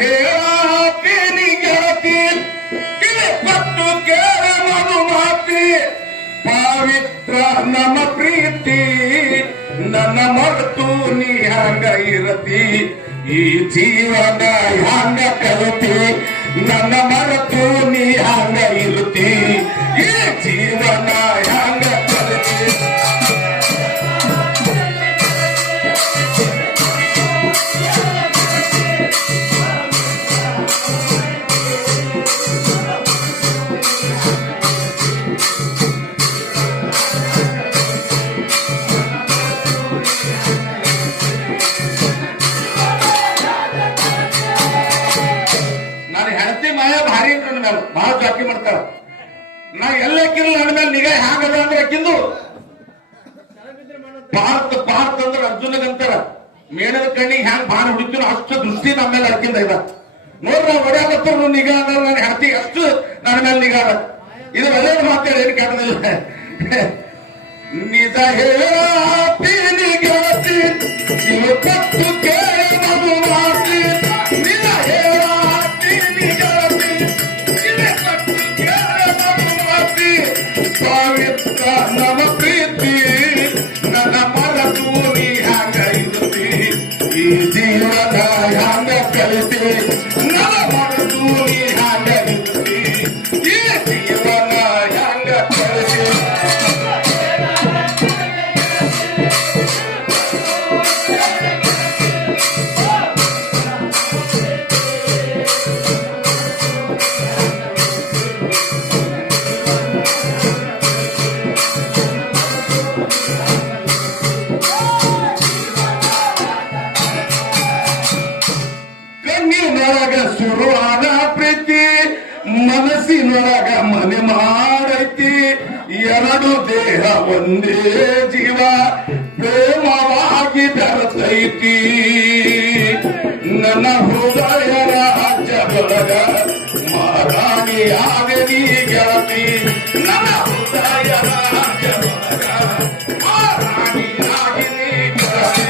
ಹೇಳೀನಿ ಗೆಳತಿ ಕಿವಿಗೊಟ್ಟು ಕೇಳ ಮನು ಮಾತಿ ಪವಿತ್ರ ನಮ್ಮ ಪ್ರೀತಿ ನನ್ನ ಮರೆತು ನೀ ಹಂಗ ಇರತಿ ಈ ಜೀವನ ಹಂಗ ಕಲಿತಿ ನನ್ನ ಮರೆತು ನೀ ಹಂಗ ಇರುತ್ತಿ ಈ ಜೀವನ ಹಂಗ ಕಲಿತಿ ಬಹಳ ಜಾಕಿ ಮಾಡ್ತಾರ ನಾ ಎಲ್ಲಕ್ಕಿರಲ್ಲ ನನ್ನ ಮೇಲೆ ನಿಗಾ ಹ್ಯಾಂಗದ ಅಂದ್ರೆ ಅಕ್ಕಿಂದು ಪಾರ್ತ್ ಅಂದ್ರೆ ಅರ್ಜುನಗಂತಾರ ಮೇಣದ ಕಣ್ಣಿಗೆ ಹ್ಯಾಂಗ್ ಬಾಣ ಹುಡುಕಿನ ಅಷ್ಟು ದೃಷ್ಟಿ ನಮ್ಮ ಮೇಲೆ ಅಕ್ಕಿಂದ ಇದ ನೋಡ್ರ ಒಡೆಯಾಗತ್ತವ್ರು ನಿಗಾ ಅಂದ್ರೆ ನನ್ನ ಹೆಂಡತಿ ಅಷ್ಟು ನನ್ನ ಮೇಲೆ ನಿಗಾ ಅದ ಇದು ಒಳ್ಳೆಯ ಮಾತಾಡಿ ಏನು ಕಾರಣದಿಲ್ಲ ನಿಜ ಹೇಳೀನಿ ಗೆಳತಿ ಕಿವಿಗೊಟ್ಟು ಕೇಳ ಮನು ಮಾತಿ ನಿಜ ಹೇಳೀನಿ ಗೆಳತಿ ಪವಿತ್ರ ನಮ್ಮ ಪ್ರೀತಿ ನನ್ನ ಮರೆತು ನೀ ಹ್ಯಾಂಗ ಇರುತ್ತಿ ಈ ಜೀವನ ಹ್ಯಾಂಗ ಕಲಿತಿ ನನ್ನ ಮರೆತು ನೀ ಹ್ಯಾಂಗ ಇರುತ್ತಿ ಈ ಜೀವನ ಹ್ಯಾಂಗ ಕಲಿತಿ ಶುರುವಾದ ಪ್ರೀತಿ ಮನಸ್ಸಿನೊಳಗ ಮನೆ ಮಾಡೈತಿ ಎರಡು ದೇಹ ಒಂದೇ ಜೀವ ಪ್ರೇಮವಾಗಿ ಬೆರೆತೈತಿ ನನ್ನ ಹೃದಯ ರಾಜ್ಯದೊಳಗ ಮಹಾರಾಣಿಯಾಗಲಿ ಗೆಳತಿ ನನ್ನ ಹೃದಯ ರಾಜ್ಯದೊಳಗ ಮಹಾರಾಣಿಯಾಗಲಿ ಗೆಳತಿ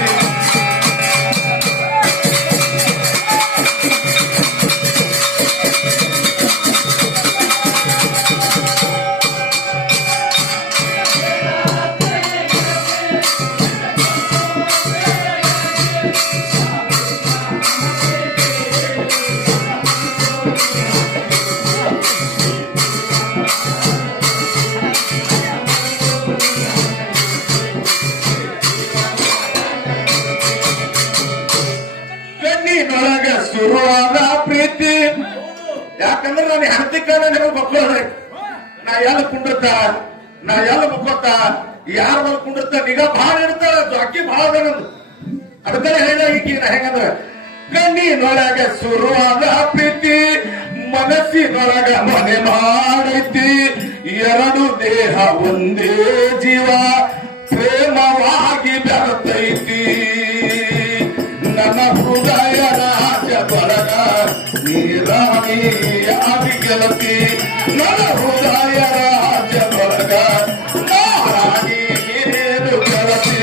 ಶುರುವಾದ ಪ್ರೀತಿ ಯಾಕಂದ್ರೆ ನಾನು ಹೆಂಡತಿ ಕಾಲ ಮಕ್ಕಳು ನಾ ಎಲ್ಲ ಕುಂಡಿರ್ತ ನಾ ಎಲ್ಲ ಮುಕ್ಕೊತ್ತ ಯಾರ ಮೇಲೆ ಕುಂಡಿರ್ತ ನಿಗಾ ಭಾಳ ಇಡ್ತಾಳ ಅಕ್ಕಿ ಭಾಳ ನಂದು ಅದಕ್ಕೆ ಹೇಳ ಈಕಿ ನಾ ಹೆಂಗಂದ್ರ ಕಣ್ಣಿನೊಳಗ ಶುರುವಾದ ಪ್ರೀತಿ ಮನಸ್ಸಿನೊಳಗ ಮನೆ ಮಾಡೈತಿ ಎರಡು ದೇಹ ಒಂದೇ ಜೀವ ಪ್ರೇಮವಾಗಿ ಬೆರೆತೈತಿ ನನ್ನ ಹೃದಯ ರಾಜ್ಯದೊಳಗ ನೀರಾಣಿಯಾಗಿ ಗೆಳತಿ ನನ್ನ ಹೃದಯ ರಾಜ್ಯದೊಳಗ ಮಹಾರಾಣಿ ನೀನು ಗೆಳತಿ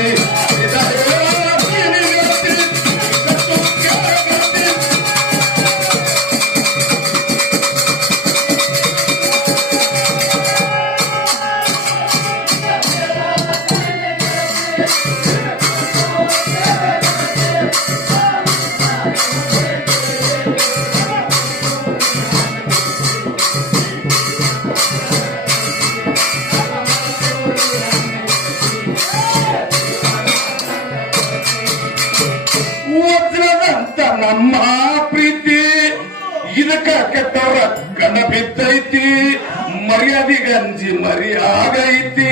ವಜ್ರದಂತ ನಮ್ಮ ಪ್ರೀತಿ ಇದಕ್ಕ ಕೆಟ್ಟವರ ಕಣ ಬಿದ್ದೈತಿ ಮರ್ಯಾದಿಗಂಜಿ ಮರಿಯಾಗೈತಿ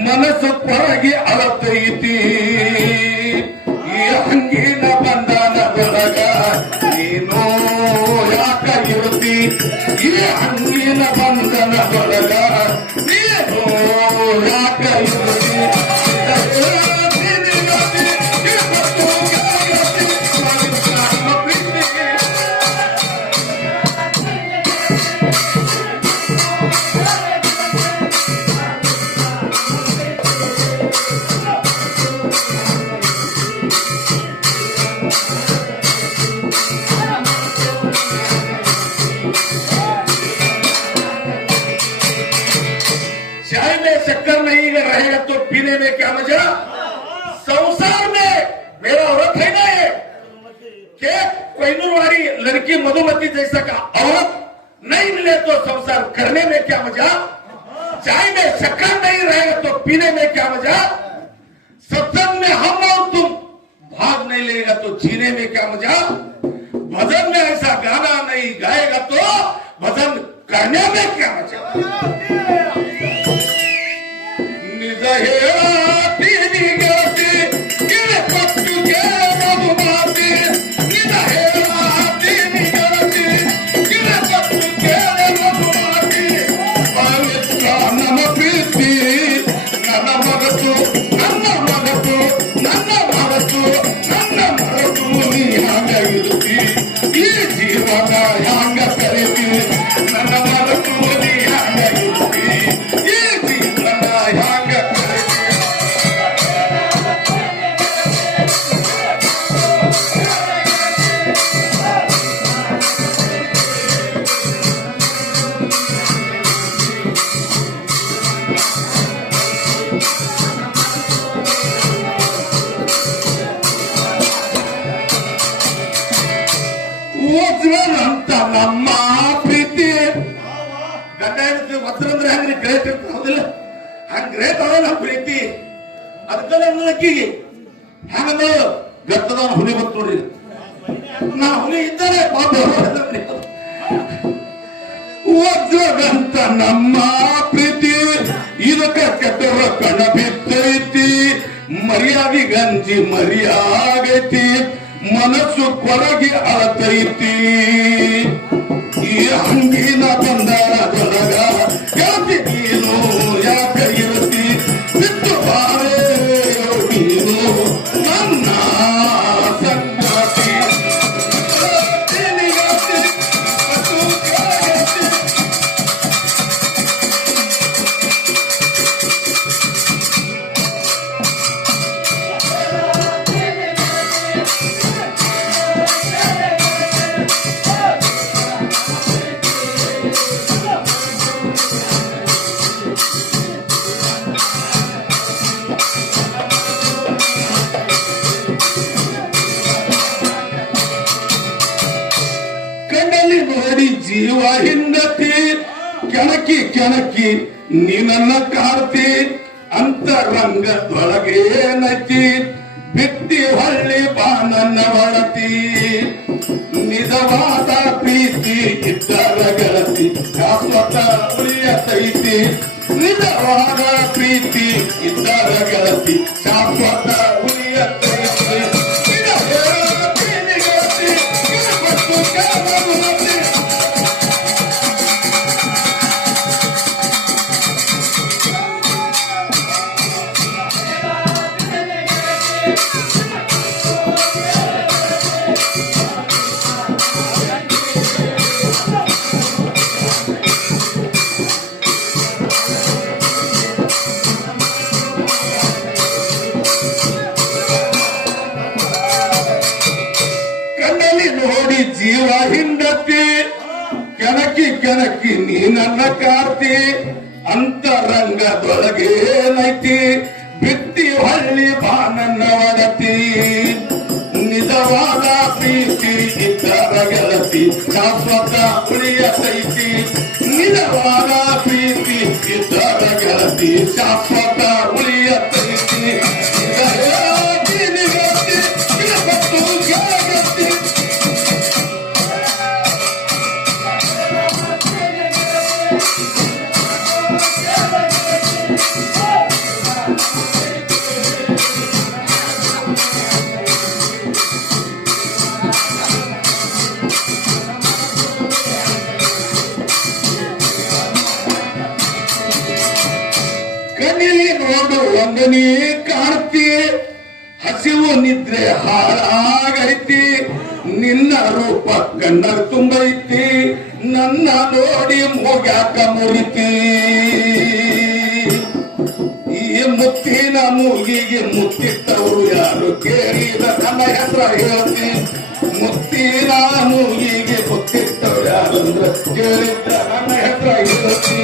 ಮನಸ್ಸು ಹೊರಗೆ ಅಳತೈತಿ ಈ ಹಂಗಿನ ಬಂಧನದೊಳಗ ನೀನು ಯಾಕ ಇರುತ್ತಿ ಈ ಹಂಗಿನ ಬಂಧನದೊಳಗ ನೀನು ಯಾಕ ಇರುತ್ತಿ शक्कर नहीं रहेगा तो पीने में क्या मजा। संसार में मेरा औरत है ना ये के कोहिनूर वाली लड़की मधुमती जैसा का औरत नहीं मिले तो संसार करने में क्या मजा। चाय में शक्कर नहीं रहेगा तो पीने में क्या मजा। सत्संग में हम और तुम भाग नहीं लेगा तो जीने में क्या मजा। भजन में ऐसा गाना नहीं गाएगा तो भजन करने में क्या मजा। निज हेराती निगती गिरे पट्टू के मधुमाती। निज हेराती निगती गिरे पट्टू के मधुमाती। पवित्र नम प्रीति नन मगतु ನನ್ನ ಮಗತು ನನ್ನ ಮಗತು ನನ್ನ ಮಗತು ನೀ ಹ್ಯಾಂಗ ಇರುತ್ತಿ ಈ ಜೀವನ ಹ್ಯಾಂಗ ಕರಿತಿ ನನ್ನ ಮಗತು ನೀ ಹ್ಯಾಂಗ ಇರುತ್ತಿ ಈ ಜೀವನ ಹ್ಯಾಂಗ ಕರಿತಿ. ಅಂತ ನಮ್ಮ ಪ್ರೀತಿ ಗಂಡ ಹೆಂಡತಿ ವಸ್ತ್ರ ಅಂದ್ರೆ ಹಂಗ್ರಿ ಗ್ರೇಟ್ ಇರ್ತ ಹೌದಿಲ್ಲ. ಹಂಗ ಗ್ರೇಟ್ ಅದ ನಮ್ಮ ಪ್ರೀತಿ. ಅದಕ್ಕೆ ಅಕ್ಕಿಗೆ ಹೆಂಗ ಗತ್ತದವನ ಹುಲಿ ಬಂತು ನೋಡ್ರಿ. ನಾ ಹುಲಿ ಇದ್ದಾರೆ ವಜ್ರದಂತ ನಮ್ಮ ಪ್ರೀತಿ ಇದಕ್ಕೆ ಕೆಟ್ಟವರ ಕಣ ಬಿದ್ದೈತಿ. ಮರ್ಯಾದಿ ಗಂಜಿ ಮರಿಯಾಗೈತಿ ಮನಸ್ಸು ಕೊರಗಿ ಅಳತೈತಿ. ಈ ಹಂಗಿನ ಬಂದರದೊಳಗ ಗೆಳತಿ ನೀನು ಯಾಕ ಇರುತ್ತಿ ಬಿಟ್ಟು ಬಾರೇ ನೀನು ನನ್ನ ಸಂಗಾತಿ. ನೋಡಿ ಜೀವ ಹಿಂಡತಿ ಕೆಣಕಿ ಕೆಣಕಿ ನೀನನ್ನ ಕಾರ್ತಿ. ಅಂತರಂಗದೊಳಗೇನೈತಿ ಬಿಟ್ಟಿ ಹೊಳ್ಳಿ ಬಾನನ್ನ ಒಡತಿ. ನಿಜವಾದ ಪ್ರೀತಿ ಇದ್ದರ ಗೆಳತಿ ಶಾಶ್ವತ ಉಳಿಯತೈತಿ. ನಿಜವಾದ ಪ್ರೀತಿ ಇದ್ದರ ಗೆಳತಿ ಶಾಶ್ವತ ಉಳಿಯತೈತಿ. ನೋಡಿ ಜೀವ ಹಿಂಡತಿ ಕೆಣಕಿ ಕೆಣಕಿ ನೀನನ್ನ ಕಾರ್ತಿ. ಅಂತರಂಗದೊಳಗೇನೈತಿ ಬಿಟ್ಟಿ ಹೊಳ್ಳಿ ಬಾನನ್ನ ಒಡತಿ. ನಿಜವಾದ ಪ್ರೀತಿ ಇದ್ದರ ಗೆಳತಿ ಶಾಶ್ವತ ಉಳಿಯತೈತಿ. ನಿಜವಾದ ಪ್ರೀತಿ ಇದ್ದರ ಗೆಳತಿ ಶಾಶ್ವತ ಉಳಿಯತೈತಿ. ಕಣ್ಣಿಗೆ ನೋಡು ಒಂದನೇ ಕಾಣ್ತಿ. ಹಸಿವು ನಿದ್ರೆ ಹಾಳಾಗೈತಿ. ನಿನ್ನ ರೂಪ ಕಣ್ಣ ತುಂಬೈತಿ. ನನ್ನ ನೋಡಿ ಮೂಗ್ಯಾಕ ಮುರಿತಿ. ಈ ಮುತ್ತಿನ ಮೂಗಿಗೆ ಮುತ್ತಿಟ್ಟವರು ಯಾರು ಕೇಳಿದ ನನ್ನ ಹೆಸರ ಹೇಳ್ತಿ. ಮುತ್ತಿನ ಮೂಗಿಗೆ ಮುತ್ತಿಟ್ಟವ್ರು ಯಾರಂದ್ರ ಕೇಳಿದ ನನ್ನ ಹೆಸರ ಹೇಳ್ತಿ.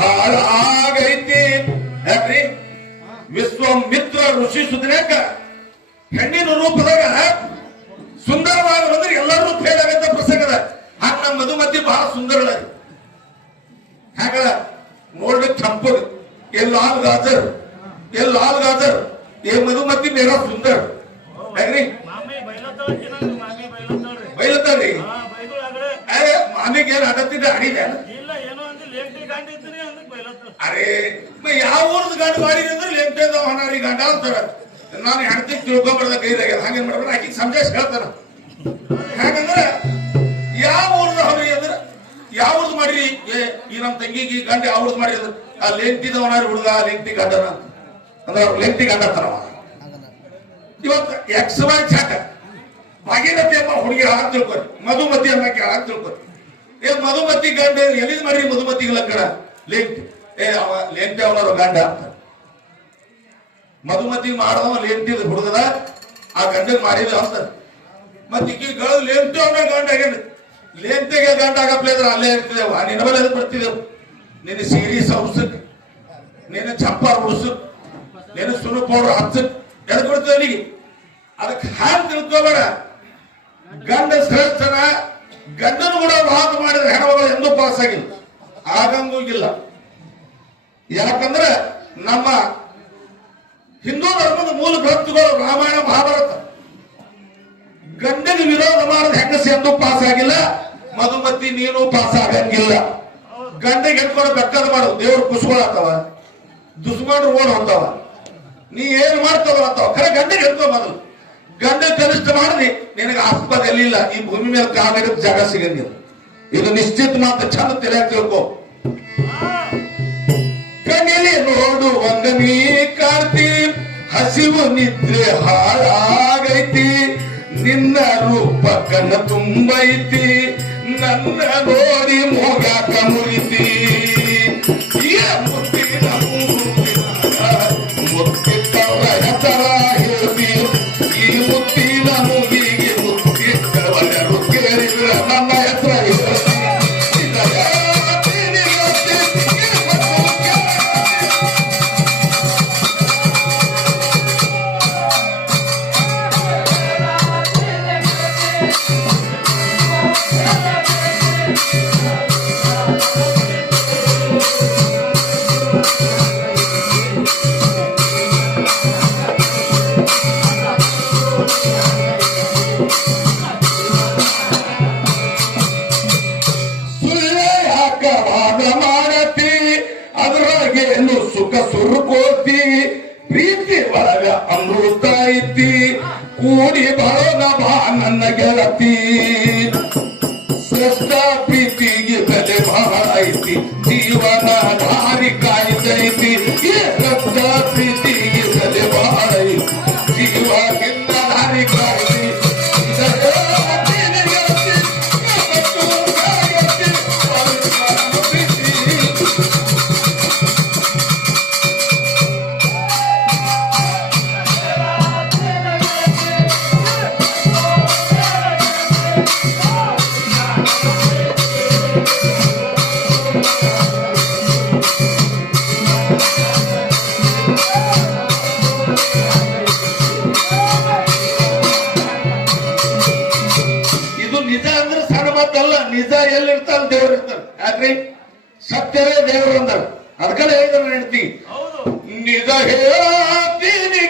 ಹಾಳಾಗೈತಿ. ಯಾಕ್ರಿ ವಿಶ್ವಾಮಿತ್ರ ಋಷಿ ಸುದಿನಾಕ ಹೆಣ್ಣಿನ ರೂಪದಾಗ ಸುಂದರವಾಗಿ ಬಂದ್ರೆ ಎಲ್ಲರೂ ಫೇಲ್ ಆಗತ್ತ ಪ್ರಸಂಗದ. ಹಾಗ ನಮ್ಮ ಮಧುಮತಿ ಬಹಳ ಸುಂದರ ಹಾಗ ನೋಡ್ಲಿಕ್ಕೆ ಚಂಪಗ ये लाल गाजर ये मधुमती मेरा सुंदर है ಬೈಲತ್ತಾರ್ರಿ. ಅರೆ ಮಾಮಿಗೆ ಏನ್ ಅಡತಿದ್ದ ಅಡಿದೆ ಅರೆ ಯಾವ ಊರದ ಗಂಡ ಮಾಡಿ ಅಂದ್ರೆ ಲೆಂಟೇದ ಹೊನಾರಿ ಗಂಡ ಅಂತಾರ. ನಾನು ಹೆಣ್ತಿಗೆ ತಿಳ್ಕೊಂಬರ್ದ ಕೈದಾಗ ಹಂಗೇನ್ ಮಾಡ್ಬೇಡ ಆಕಿಗೆ ಸಂದೇಶ ಹೇಳ್ತಾನ. ಹಾಗಂದ್ರ ಯಾವ ಊರ್ದ ಅವ್ರಿಗೆ ಅಂದ್ರೆ ಯಾವ್ದು ಮಾಡಿರಿ ಈ ನಮ್ ತಂಗಿಗೆ ಗಂಡ ಯಾವ್ದು ಮಾಡಿರಿ ಅಂದ್ರೆ ಆ ಲೆಂಟಿದವನಾರಿ ಹುಡುಗ ಲೆಂಟಿ ಗಂಡನ ಅಂದ್ರೆ ಅವ್ರು ಲೆಂಟಿ ಗಂಡ ತರವ. ಇವತ್ತು ಎಕ್ಸ್ ವೈ ಚಾಟ ಭಾಗೀರಥಿ ಅಮ್ಮ ಹುಡುಗಿ ಹಾಗೆ ತಿಳ್ಕೊರಿ, ಮಧುಮತಿ ಅನ್ನಕ್ಕೆ ಹಾಗೆ ತಿಳ್ಕೊರಿ. ಮಧುಮತಿ ಗಂಡ ಎಲ್ಲಿದ್ ಮಾಡ್ರಿ ಮಧುಮತಿಗೆ ಲಕ್ಕಡ ಲೆಂಟಿ ಅವ ಲೆಂಟಿ ಅವನವ್ರ ಗಂಡ ಅಂತ. ಮಧುಮತಿ ಮಾಡದವ ಲೆಂಟಿದ ಹುಡುಗದ ಆ ಗಂಡಗ್ ಮಾಡಿದ ಅಂತ. ಮತ್ತ ಈಗೀಗ ಲೆಂಟಿ ಅವನ ಗಂಡ ಆಗ್ಯಾನ. ಲೆಂಟಿಗೆ ಗಂಡ ಆಗಪ್ಲೇದ್ರ ಅಲ್ಲೇ ಇರ್ತಿದೇವ. ನಿನ್ನ ಬಲ್ಲ ಎದಕ್ ಬರ್ತಿದೇವು? ನಿನ್ನ ಸೀರೀಸ್ ಔಸಕ್, ನಿನ್ನ ಚಪ್ಪಾರ್ ಉಡ್ಸಕ್, ನಿನ್ನ ಸುನು ಪೌಡರ್ ಹಚ್ಚಕ್ ಎದಕ್ ಕೊಡ್ತೇವೆ ಅಲ್ಲಿಗೆ? ಅದಕ್ಕೆ ಹಾಗೆ ತಿಳ್ಕೋಬೇಡ. ಗಂಡ ಶ್ರೇಷ್ಠನ ಗಂಡನು ಕೂಡ ವಾದ ಮಾಡಿದ ಹೆಣ್ಮಗಳು ಎಂದೂ ಪಾಸ್ ಆಗಿಲ್ಲ, ಆಗಂಗಿಲ್ಲ. ಯಾಕಂದ್ರೆ ನಮ್ಮ ಹಿಂದೂ ಧರ್ಮದ ಮೂಲ ಗ್ರಂಥಗಳು ರಾಮಾಯಣ ಮಹಾಭಾರತ ಗಂಡನಿಗೆ ವಿರೋಧ ಮಾಡಿದ ಹೆಂಗಸ ಎಂದೂ ಪಾಸ್ ಆಗಿಲ್ಲ. ಮಧುಮತಿ ನೀನು ಪಾಸ್ ಆಗಂಗಿಲ್ಲ. ಗಂಡಿಗೆ ಹೆಣ್ಕೊಂಡು ಬೆಕ್ಕದ ಮಾಡು, ದೇವ್ರ ಕುಸ್ಕೊಳತ್ತವ, ದುಸ್ಮಂಡ್ರು ಓಡ್ ಹೋಗ್ತಾವ, ನೀ ಏನ್ ಮಾಡ್ತಾವ ಅಂತಾವ. ಖರೆ ಗಂಡಿಗೆ ಹೆಣ್ಕೊ ಮೊದಲು. ಗಂಡ ಕನಿಷ್ಠ ಮಾಡಿದ್ರಿ ನಿನಗೆ ಆಸ್ಪದ ಎಲ್ಲಿಲ್ಲ, ಈ ಭೂಮಿ ಮೇಲೆ ಕಾಲಿಡಕ್ ಜಾಗ ಸಿಗಂಗಿಲ್ಲ. ಇದು ನಿಶ್ಚಿತ ಮಾತ್ರ ಚಂದ ತಿಳಿಯಾಕ ತಿಳ್ಕೊ. ಕಣ್ಣಿಲಿ ನೋಡುವಂಗ ನೀ ಕಾಣ್ತಿ, ಹಸಿವು ನಿದ್ರೆ ಹಾಳಾಗೈತಿ, ನಿನ್ನ ರೂಪ ಕಣ್ಣ ತುಂಬೈತಿ, ನನ್ನ ನೋಡಿ ಮೋಗಾಕ ಮುರಿತಿ. ಮುತ್ತಿನ ಮುತ್ತಿಟ್ಟವರ ಹೆಸರ ಹೇಳ್ತಿ, ಈ ಮುತ್ತಿನ ಮೂಗಿಗೆ ಮುತ್ತಿಟ್ಟವರ ಕೇಳಿದ್ರ ನನ್ನ ಹೆಸರ ಸುಖ ಸುರುಕೋತಿ, ಪ್ರೀತಿ ಒಳಗ ಅಮೃತ ಐತಿ, ಕೂಡಿ ಬರೋಣ ಬಾ ನನ್ನ ಗೆಳತಿ. ಶ್ರೇಷ್ಠ ಪ್ರೀತಿಗೆ ಬೆಲೆ ಬಹಳ ಐತಿ, ಜೀವನ ದಾರಿ ಕಾಯ್ತೈತಿ. ಶ್ರೇಷ್ಠ ಪ್ರೀತಿಗೆ ಬೆಲೆ ಬಹಳ ಐತಿ, ಜೀವನ ದಾರಿ ಕಾಯ್ತಿ. ನಿಜ ಎಲ್ಲಿರ್ತಾರ ದೇವ್ರು ಇರ್ತಾರ. ಯಾಕ್ರಿ ಸತ್ಯವೇ ದೇವ್ರು ಅಂದಾರ. ಅದಕ್ಕಲ್ಲ ಹೇಳಿದ್ರು ಹೆಂಡತಿ ನಿಜ ಹೇಳ್ತೀನಿ